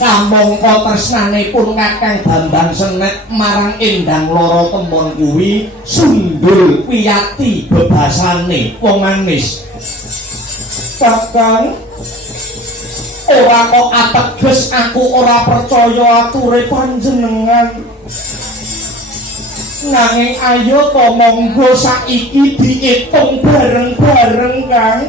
kamangka tresnanipun Kakang Bambang Senet marang Endang Loro Temon kuwi sundul wiyati bebasane wong manis. Kakang ora kok ateges aku ora percaya ature panjenengan. Nanging ayo to monggo saiki diitung bareng-bareng Kang.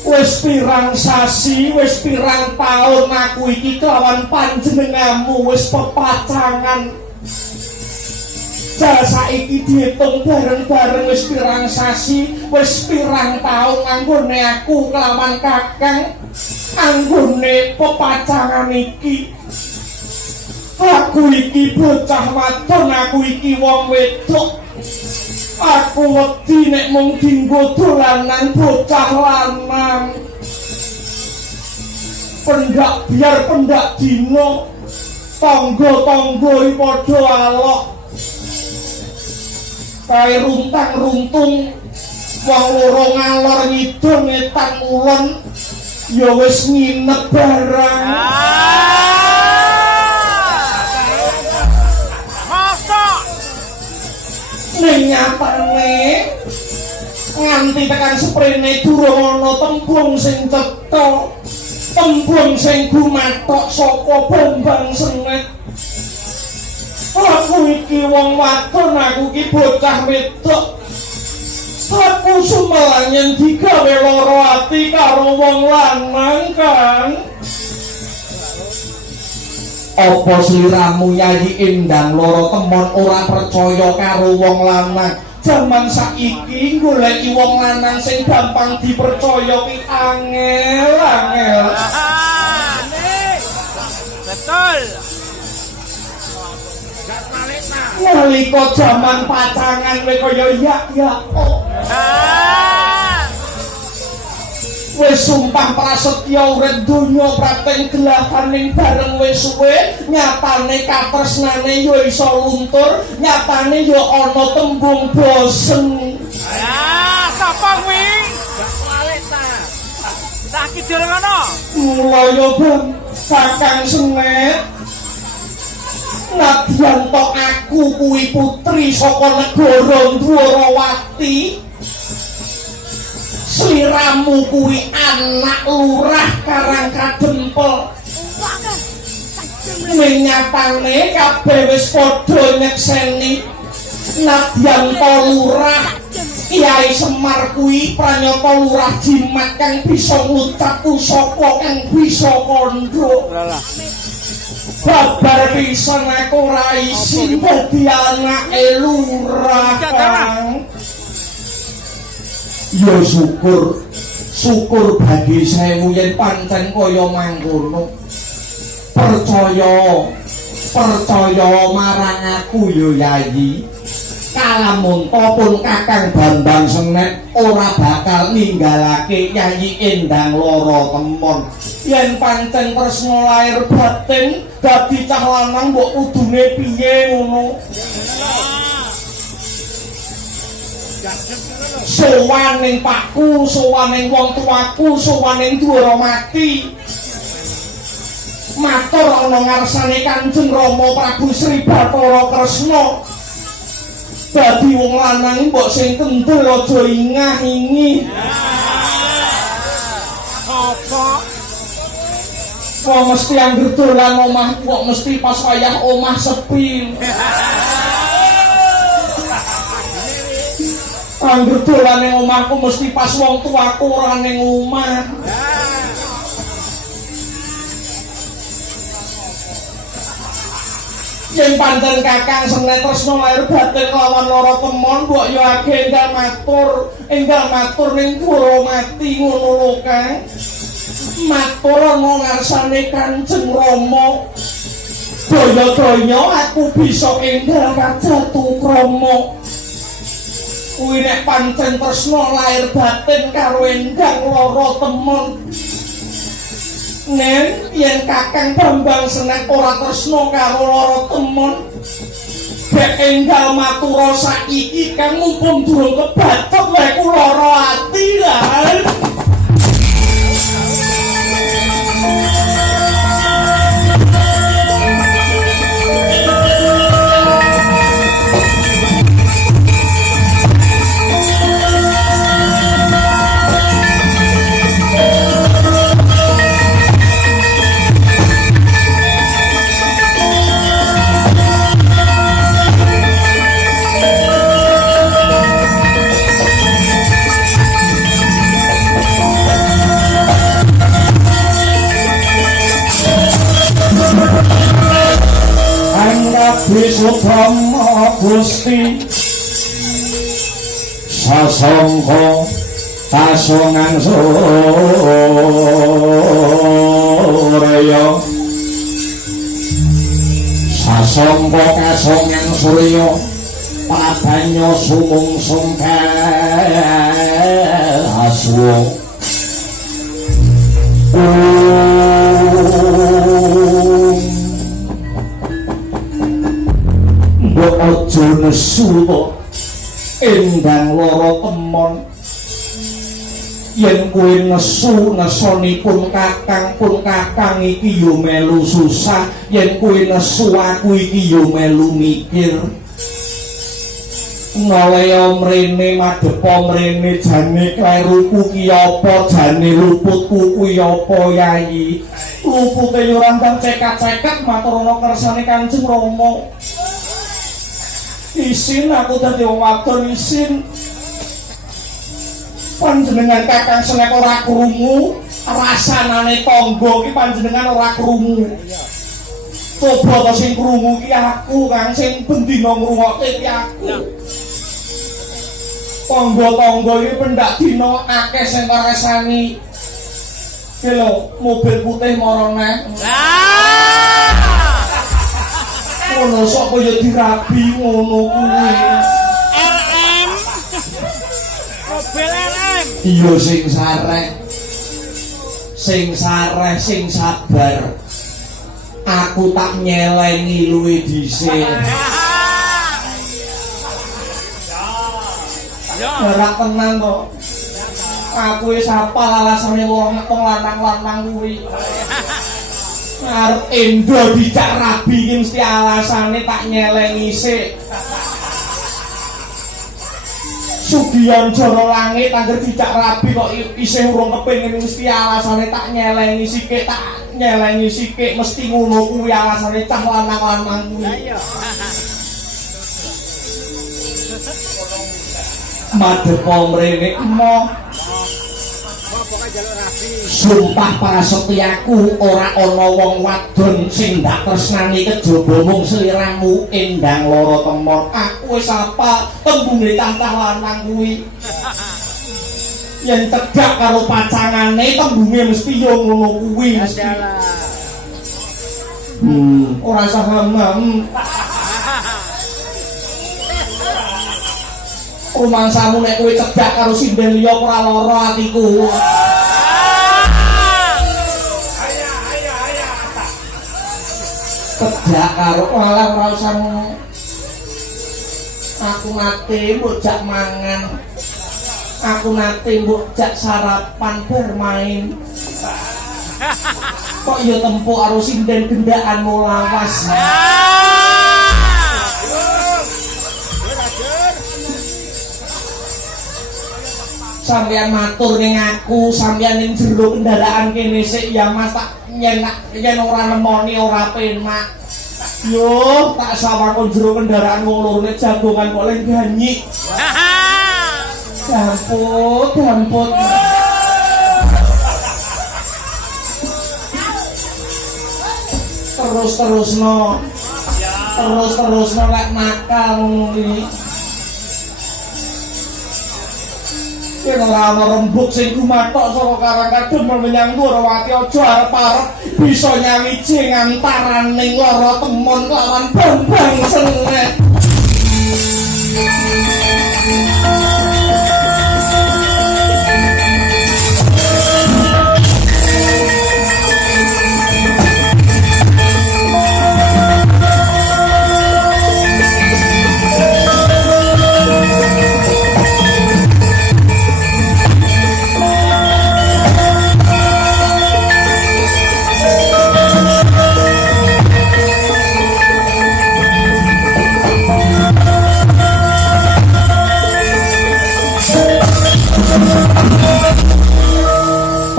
Wis pirang sasi, wis pirang taun aku iki kelawan panjenenganmu wis pepacangan. Saiki diitung bareng-bareng wis pirang sasi, wis pirang taun anggone aku kelawan Kakang anggone pepacangan iki. Aku iki bocah wadon, aku iki wong wedok. Aku wedi nek mung dinggo dolanan bocah lanang. Pendak biar pendak dino, tangga-tangga iki padha alok. Kae runtang-runtung wong loro ngalor ngidul ngetan ulon ya wis nginep barang. Ning nyatane nganti tekan sprene durung ana tembung sing cetha, tembung sing gumathok saka Bambang Senet. Aku iki wong wadon, aku iki bocah wedok. Aku sumelanyen digawe lara ati karo wong lanang, Kang. Apa sliramu Yayi Endang Loro Temon ora percaya karo wong lanang? Jaman saiki goleki wong lanang sing gampang dipercaya ki angel. Betul. Nalika jaman pacangan kowe kaya ya kok. Wis sumpah prasetya urip donya prateng gelahaning bareng wis suwe, nyatane katresnane ya iso luntur, nyatane ya ana tembung bosen. Ya, sapa kuwi? Balik ta. Tak kidul ngono. Mula ya Bang, Kakang Senet. Nadyan to aku kuwi putri saka negara Dwarawati. Sliramu kuwi anak lurah Karangkadempel. Menyatane kabeh wis padha nyekseni nadyan to lurah Kyai Semar kuwi pranyata lurah jimat kang bisa ngucap pusaka kang bisa kandha. Babar pisan aku ora isin dadi anake lurah. Ya syukur bagi sewu yen pancen kaya mangkono. Percaya marang aku ya Yayi. Kalamun pun Kakang Bambang Senet ora bakal ninggalake Yayi Endang Loro Temon. Yen pancen tresna lair batin dadi cah lanang mbok kudune piye ngono. Sowan ning pakku, sowan ning wong tuaku, sowan ning Dwarawati. Matur ana ngarsane Kanjeng Rama Prabu Sri Bathara Kresna. Dadi wong lanang mbok sing kendel aja ingah-ingi. Apa? Kok mesti anggere dolan omah kok mesti pas wayah omah sepi. Angger dolan ning omahku mesti pas wong tuaku ora ning omah. Yen pancen Kakang Senet tresna lair batin lawan Loro Temon, mbok yo age enggal matur ning Dwarawati ngono lho Kang. Matur ana ngarsane Kanjeng Rama. Daya-daya aku bisa enggal kajatukrama. Kuwi nek pancen tresna lair batin karo Endang Loro Temon. Nen yen Kakang Bambang Senet ora tresna karo Loro Temon, bek enggal matura saiki kang mumpung durung kebathok wae ku lara ati lah. Abisudama Gusti sasangka kasongan surya sasangka kasongan surya prabanyo sumungsung aswa mbok aja nesu endang lara temon yen kowe nesu nesonipun kakang pun kakang iki yo melu susah yen kowe nesu aku iki yo melu mikir nalaya mrene madhepa mrene jane kleruku ki apa jane luputku kuwi apa yayi lupute yo ora ndang cekat-cekat matur ana kersane Kanjeng Rama isin aku dadi wong wadon isin panjenengan kakang senek ora krungu rasanane tangga ki panjenengan ora krungu coba to sing krungu ki aku kang sing bendina ngrungokke ki aku tangga-tangga iki pendak dina akeh sing ngrasani ki lho mobil putih marane ngono sok kaya dirabi ngono kuwi RM mobil RM iya sing sareh sing sabar aku tak nyelengi luwih dhisik ora tenang kok aku wis hafal alasane wong netong lanang-lanang kuwi arep endo dicak rabi iki mesti alasane tak nyelengi sik Sugiyan Jara Langit angger dicak rabi kok isih urung kepengin mesti alasane tak nyelengi sik mesti ngono kuwi alasane cah lanang-lanang kuwi madhepa mrene emoh sumpah prasetyaku ora ana wong wadon sing ndak tresnani kejaba mung sliramu endang lara temon aku wis apal tembunge cantah lanang kuwi yen cedhak karo pacangane tembunge mesti yo ngono kuwi mesti ora saham rumangsamu nek kowe cedhak karo sinden liya ora lara atiku cedhak karo malah ora usah aku nate mbok jak mangan aku nate mbok jak sarapan bermain kok ya tempo karo sinden gendakanmu lawas sampeyan matur ning aku sampeyan ning jero kendaraan kene sik ya Mas tak yen ora nemoni ora penak yo tak sawang jero kendaraan wong lorone jagongan kok leng ganyi damput terus-terusno lek nakal ngono iki yen ora ana rembug sing gumathok saka Karangkadem menyang Durawati aja arep-arep bisa nyawiji ngantaraning lara temon lawan Bambang Senet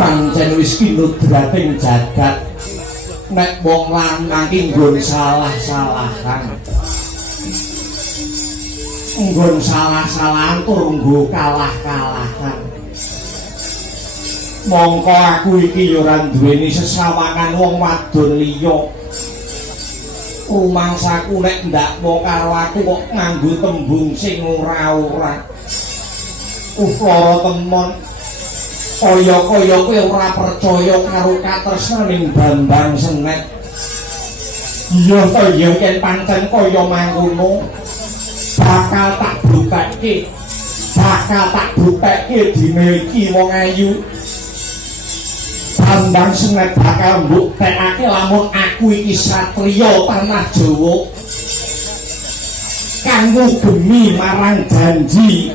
pancen wis kinudrating jagat nek wong lanang ki nggon salah-salahan nggon salah-salahan tur nggo kalah-kalahan mongko aku iki ya ora duweni sesawangan wong wadon liya rumangsaku nek ndakmu karo aku kok nganggo tembung sing ora-ora. Lara temon. Kaya-kaya kowe ora percaya karo katresnaning Bambang Senet. Iya to ya yen pancen kaya mangkono. Bakal tak butekke. Bakal tak butekke dina iki wong ayu. Bambang Senet bakal mbuktekake lamun aku iki satriya tanah Jawa. Kanggo gemi marang janji.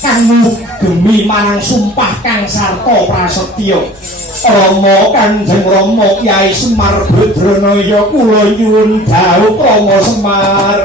Kanggo gemi marang sumpah kang sarta prasetya. Rama Kanjeng Rama Kyai Semar Badranaya kula nyuwun dhawuh Rama Semar.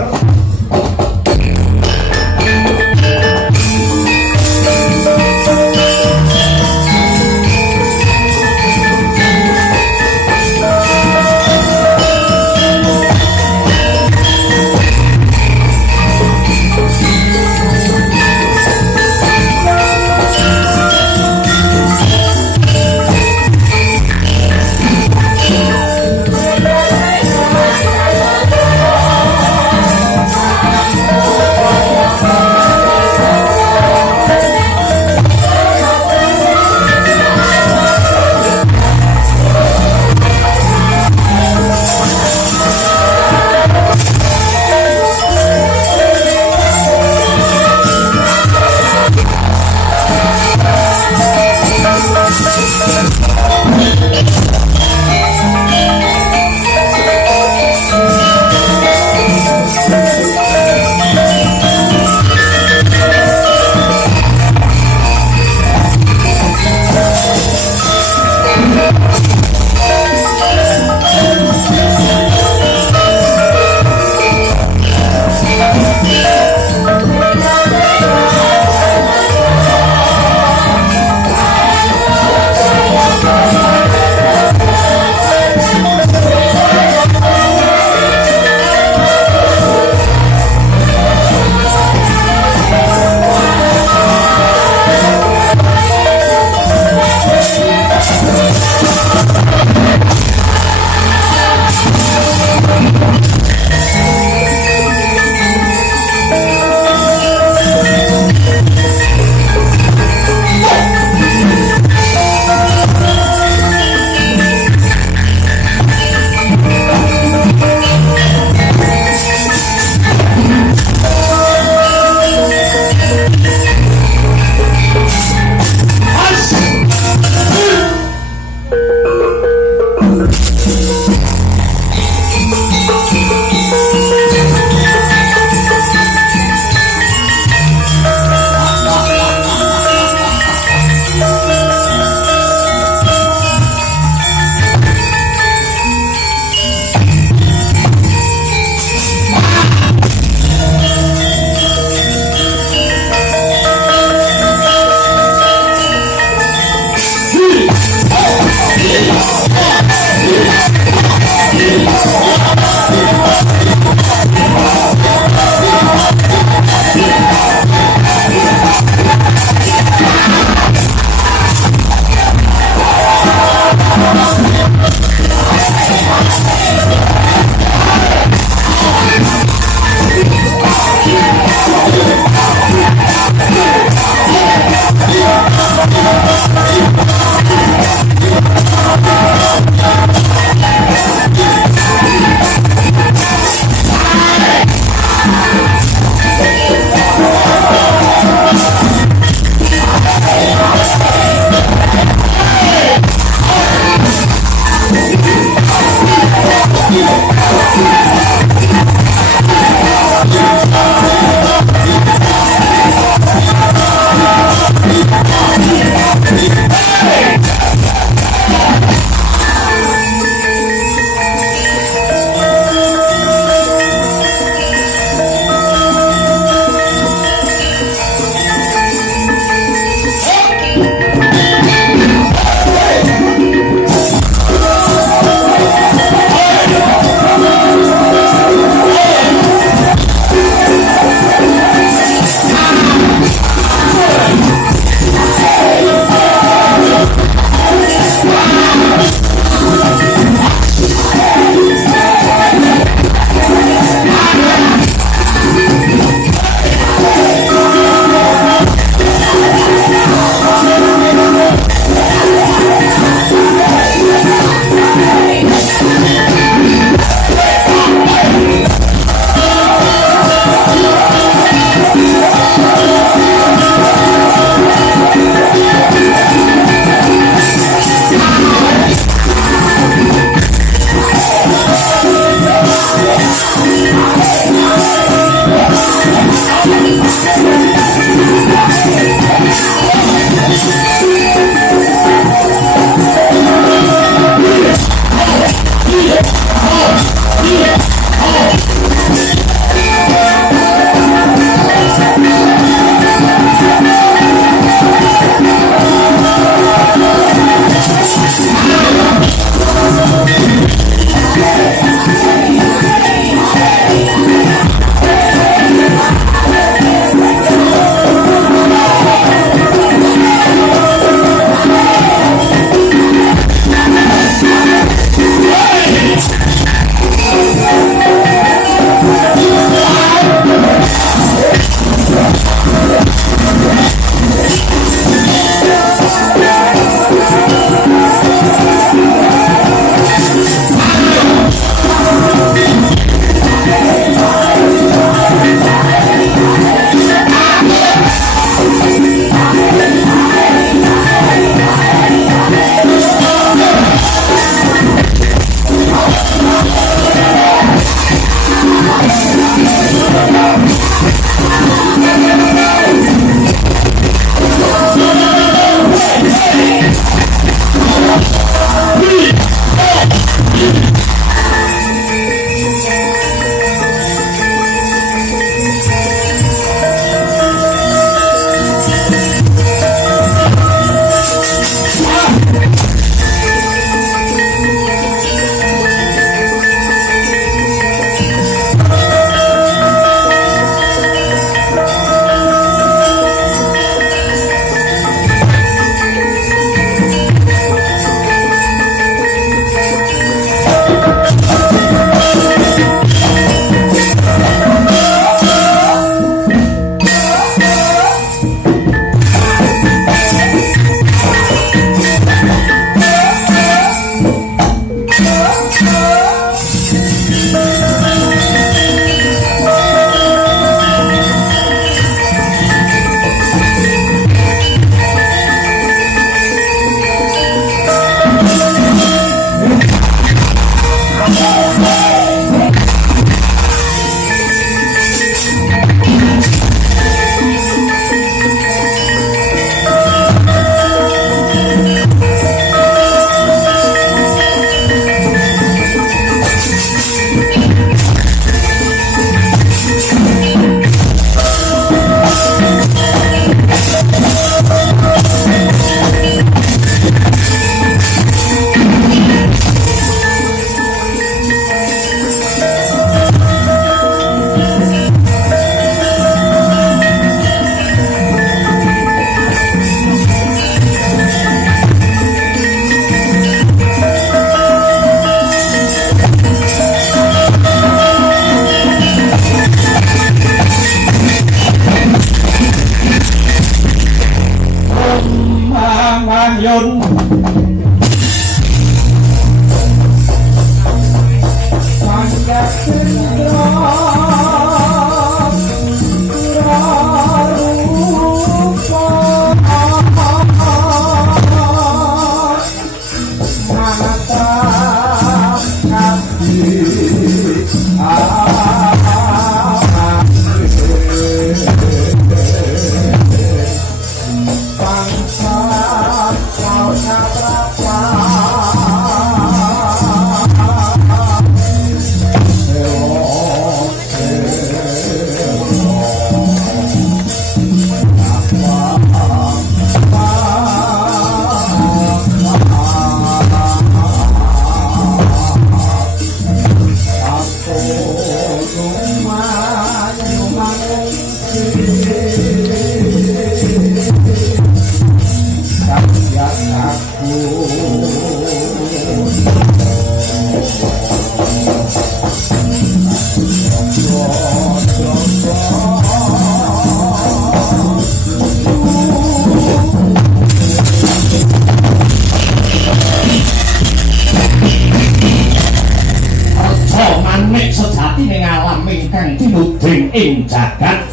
Manik sejati ning alam ingkang tinuding ing jagat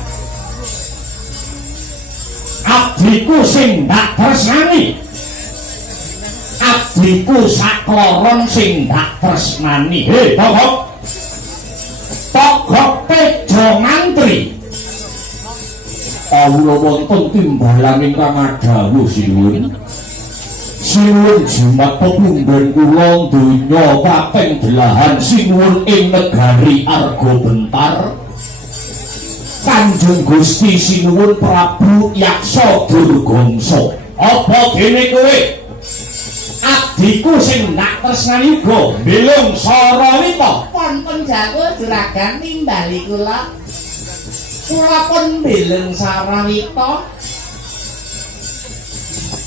abdiku sing dak tresnani abdiku sakloron sing dak tresnani togok tejo ngantri kawula wonten timbalan ingkang adawuh sinuwun sinuwun jimat pepundhen kula donya kaping 8 sinuwun ing negari Arga Bentar Kanjeng Gusti sinuwun Prabu Yaksa Durgangsa apa dene kowe abdiku sing ndak tresnani uga belung Sarawita wonten jago juragan nimbali kula pun belung Sarawita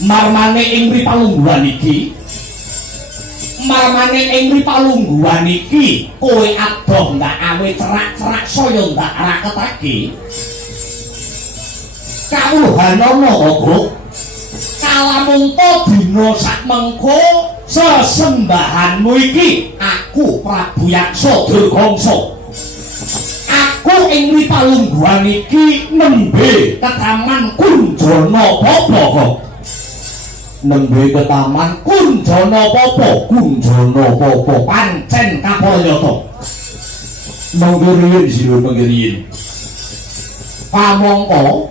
marmane ing ripalungguhan iki kowe adoh ndak awe cerak-cerak saya ndak raketake kawuhanana apa kalamun to dina sakmengko sesembahanmu iki aku Prabu Yaksa Durgangsa aku ing ripalungguhan iki nembe ketaman Kunjana Papa nembe ke taman Kunjana Papa pancen Kapayata menggiriin sinuwun menggiriin kamangka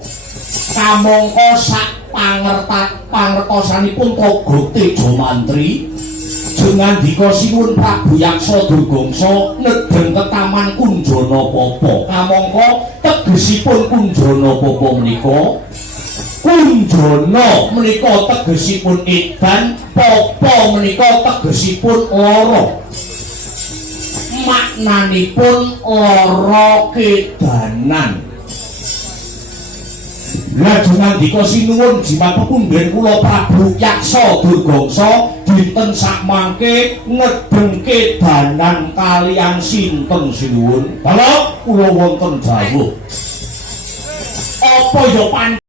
sak pangertosanipun Togok Tejo Mantri jengandika sinuwun Prabu Yaksa Durgangsa nedeng ke taman Kunjana Papa kamangka tegesipun Kunjana Papa menika Kunjana menika tegesipun edan, Papa menika tegesipun lara. Maknanipun lara kedanan. Lajeng ngendika sinuwun jimat pepundhen kula Prabu Yaksa Durgangsa dinten sakmangke nedeng kedanan kaliyan sinten sinuwun. Kala kula wonten dawuh. Apa ya